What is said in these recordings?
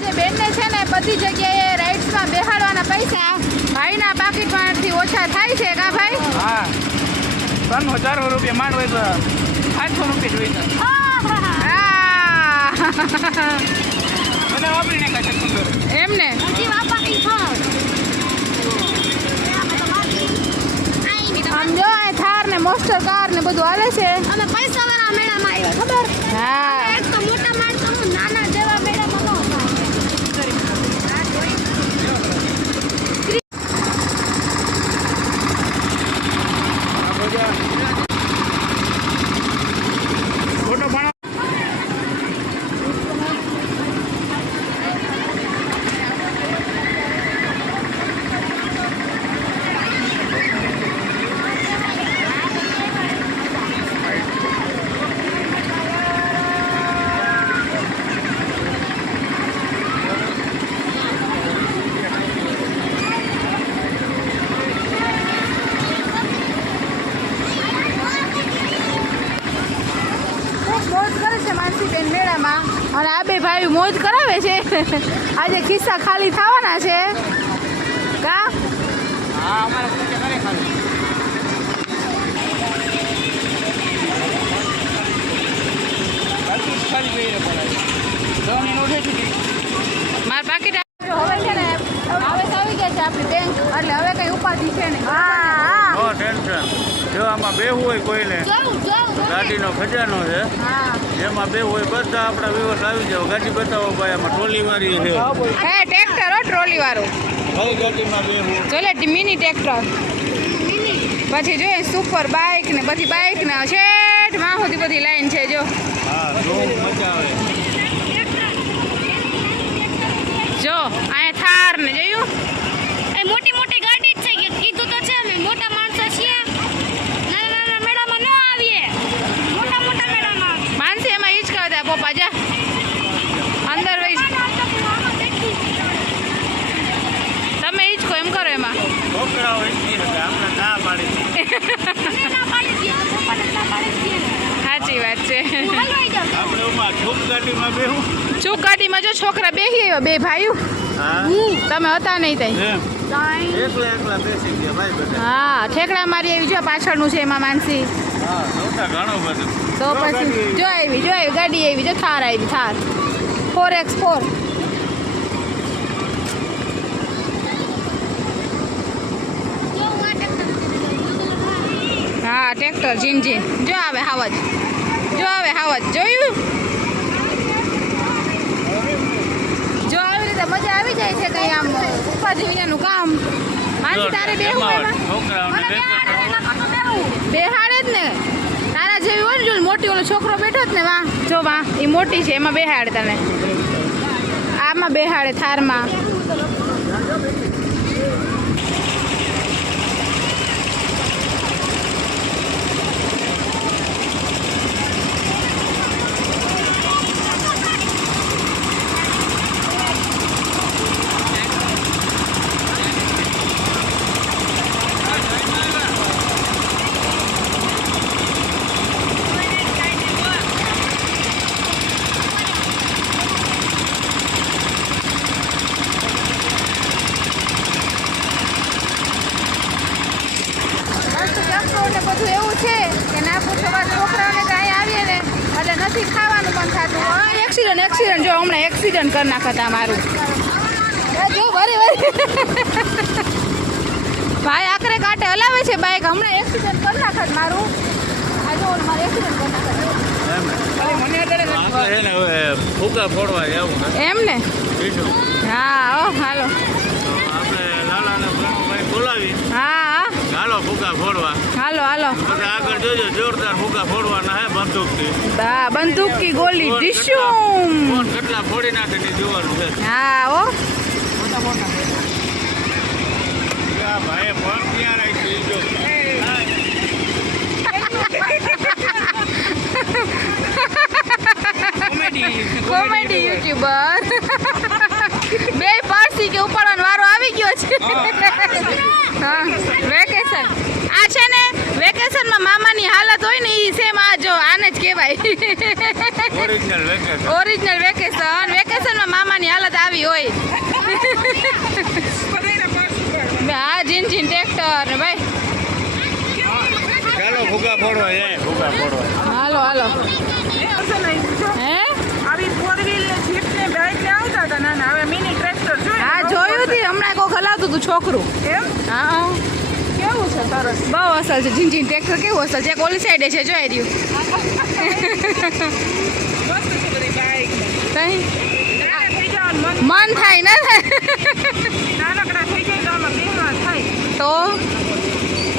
બેનને છે ને બધી જગ્યાએ રાઇડ્સમાં બેહાડવાના પૈસા ભાઈના પાકીટમાંથી ઓછા થાય છે કા ભાઈ? હા 300-400 રૂપિયા માંડ હોય તો 800 રૂપિયા જોઈએ બધા વાપરીને કાંઈ સુંદર એમને આમ જો આ થાર ને મોસ્ટર કાર ને બધું હાલે છે. અમે પૈસાવાળા મેળામાં આવ્યા ખબર? હા એક તો મોટા માણસો નાના જેવા મેળામાં ન ફોટો પણ મોજ કરે છે માનસીબેન મેળામાં અને આ બે ભાઈ મોજ કરાવે છે. આજે ખિસ્સા ખાલી થવાના છે કા? હા અમારા ખર્ચા કરે ખાલી બાકી ખાલી ગઈ પડે દવાની નોટ છે મારા પાકીટ હવે છે ને હવે આવી ગયા છે આપણી બેંક એટલે હવે કઈ ઉપાધિ છે ને. હા નો ટેન્શન જો આમાં બેહવું હોય કોઈને ગાડીનો ખજાનો છે હા જેમાં બેહવું હોય બધા આપણા વ્યવસ્થા આવી જાવ ગાડી બતાવો ભાઈ આમાં ટ્રોલી વાળી છે હે ટ્રેક્ટર હો ટ્રોલી વાળું કઈ ગાડીમાં બેહવું જોલે મિની ટ્રેક્ટર પછી જોઈએ સુપર બાઇક ને બધી બાઇક ને છેઠ માં સુધી બધી લાઈન છે જો. હા બહુ મજા આવે જો અહીંયા થાર ને જોયું એ મોટી મોટી ગાડી જ છે કે કીધું તો છે અમે મોટા માણસો છીએ નાના નાના મેળામાં ન આવીએ મોટા મોટા મેળામાં માનસી એમાં હિંચકા હતા પપ્પા જા અંદર વહી તમે હિંચકો એમ કરો એમાં છોકરાઓ એટલી હતા આપણે ના પાડી ના પાડી દઈએ પપ્પાને ના પાડી દઈએ સાચી વાત છે. હલવાઈ જાવ આપણે ઉમાં છોક ગાડીમાં બેહું ચૂક ગાડીમાં જો છોકરા બેસી આવ્યા બે ભાઈઓ હા તમે હતા નહીં તઈ. એમ એકલા એકલા બેસી ગયા ભાઈ બધા હા ઠેકડા મારી આવી જો પાછળનું છે એમાં માનસી હા નહોતા ઘણું બધું તો પછી જો આવી ગાડી આવી જો થાર આવી થાર 4x4 હા ટ્રેક્ટર જીન જો આવે હાવજ જોયું જો આવી રીતે મજા આવી જાય છે કઈ આમ ઉપાધિ વિનાનું કામ. માનસી તારે બેહવું એમાં છોકરાઓને બેહાડે જ ને તારા જેવી હોય ને જો મોટી ઓલો છોકરો બેઠો જ ને વાહ જો વાહ એ મોટી છે એમાં બેહાડે તને આમાં બેહાડે થારમાં. ને બધું એવું છે કે ના પૂછો વાત છોકરાઓને કાંઈ આવીએ ને એટલે નથી ખાવાનું પણ થતું. એક્સિડન્ટ જો હમણાં એક્સિડન્ટ કરી નાખતા મારું જો ભરે ભાઈ આકરે કાંટે હલાવે છે બાઈક હમણાં એક્સિડન્ટ કરી નાખત મારું આ જો મારે એક્સિડન્ટ કરી નાખત એને હવે ફૂકા ફોડવા જવું એમ ને બીજું હા ઓ હાલો તો આપણે લાલાને ભાઈ બોલાવી હા હાલો ફૂકા ફોડવા હાલો પછી આગળ જોજો જોરદાર ફૂકા ફોડવાના હે બંદૂકથી બંદૂક કી ગોલી ડિશુમ કોણ કેટલા ફોડી નાખે તે જોવાનું છે હા ઓ ભાઈ ફોન ક્યાં રાખી જો કોમેડી યુટ્યુબર બે પારસી કે ઉપાડવાનો વારો આવી ગયો છે. હા વેકેશન આ છે ને વેકેશનમાં મામાની હાલત હોય ને એ સેમ આ જો આને જ કહેવાય ઓરિજિનલ વેકેશન ઓરિજિનલ વેકેશનમાં મામાની હાલત આવી હોય હા જીન ટ્રેક્ટર ને ભાઈ ચાલો ભૂગા ફોડવા જાય ભૂગા ફોડવા હાલો હાલો હે આવી ફોર વ્હીલ ને જીપ ને બાઇક ને આવતા હતા નાના હવે મિની ટ્રેક્ટર જોયું હા જોયું હતી હમણાં કોક હલાવતું હતું છોકરું એમ હા કેવું છે સરસ બહુ અસલ છે જીન ટ્રેક્ટર કેવું અસલ છે ઓલી સાઈડે છે જોઈ રહ્યું મસ્ત છે બધી બાઇક તઈ નાના થઈ જવાનું મન થાય ને નાનકડા થઈ જાય તો આમાં બેહવા થાય તો હું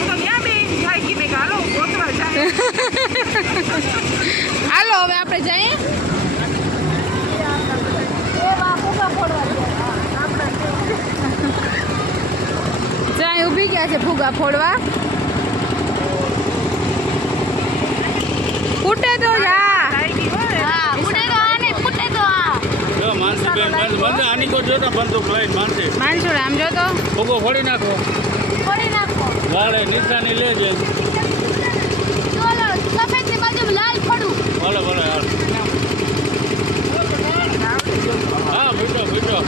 તો ત્યાં બે જાય કે મેં હાલો ગોતવા જાય હાલો હવે આપણે જઈએ જ્યાં ઊભી ગયા છે ફુગા ફોડવા ફૂટે તો જા હા ફૂટે તો આ ને ફૂટે તો આ જો માનસીબેન બંધ આની કો જો ને બંદૂક લઈને માનસી માનસુર આમ જો તો ભૂગો ફોડી નાખો ફોડી નાખો વાળે નિશાની લેજે ચોલો સફેદ ની બાજુ લાલ ફોડું ભલે ભલે હાલ હા બીજો બીજો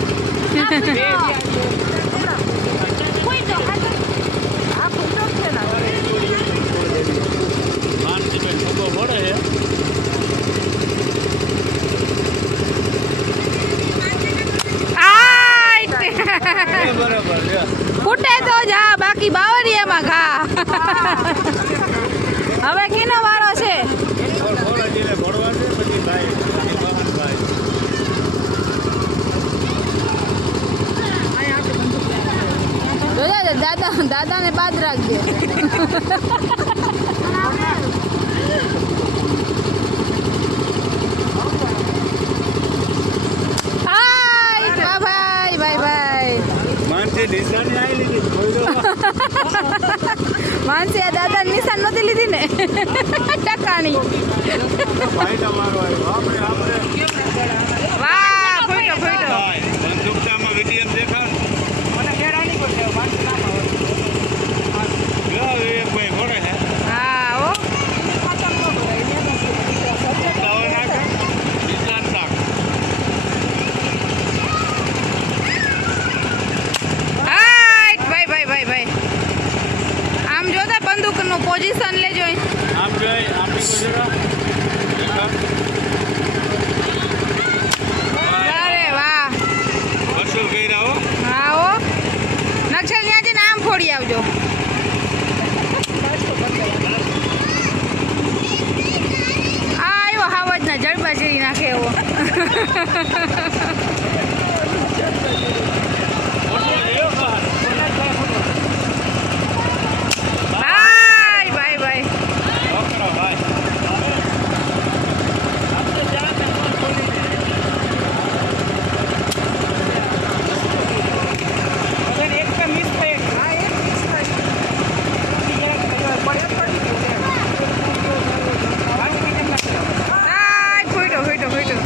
કોઈ તો આ ફૂટો છે ને માનસીબેન ભૂગો ફોડે છે બરાબર છે ફૂટે તો જા બાકી બાવરિયામાં ઘા હવે કેનો વારો છે ફોડાજીને ફોડવા છે પછી ભાઈ પછી વાહન ભાઈ જોજા દાદાને બાદ રાખજે હાય ભાઈ ભાઈ ભાઈ માનસી નિશાની આવી લીધી જોઈ લો માનસી આ દાદા નિશાન નહોતી લીધી ને ટકાણી ભાઈ તમારો આવ્યો આપણે આપણે વાહ ફૂટો ફૂટો ભાઈ બંદૂકતામાં વિડીયો દેખાડ મને ઘેરા નહીં કોઈ દેવ બાકી ના આવે લો એક ભાઈ ફોડે છે હા ઓ પતંગ નો ભરાય એને તાવ નાખે નિશાન નાખ હાય ભાઈ ભાઈ ભાઈ ભાઈ આમ જોતા બંદૂકનું પોઝિશન લેજો અહીં. આમ જોઈ આપણી કો જરા દેખાડ અરે વાહ વસૂલ કર્યા હો હા ઓ નક્ષલ ત્યાં જઈને આમ ફોડી આવજો આ આવ્યો હાવજના જડબા ચડી નાખે એવો ભાઈ ભાઈ ભાઈ છોકરો ભાઈ બધાને એક તો મિસ થઈ હા એક મિસ થઈ પડે હાય ફૂટો ફૂટો ફૂટો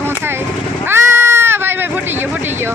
શું થાય. હા ભાઈ ફૂટી ગયો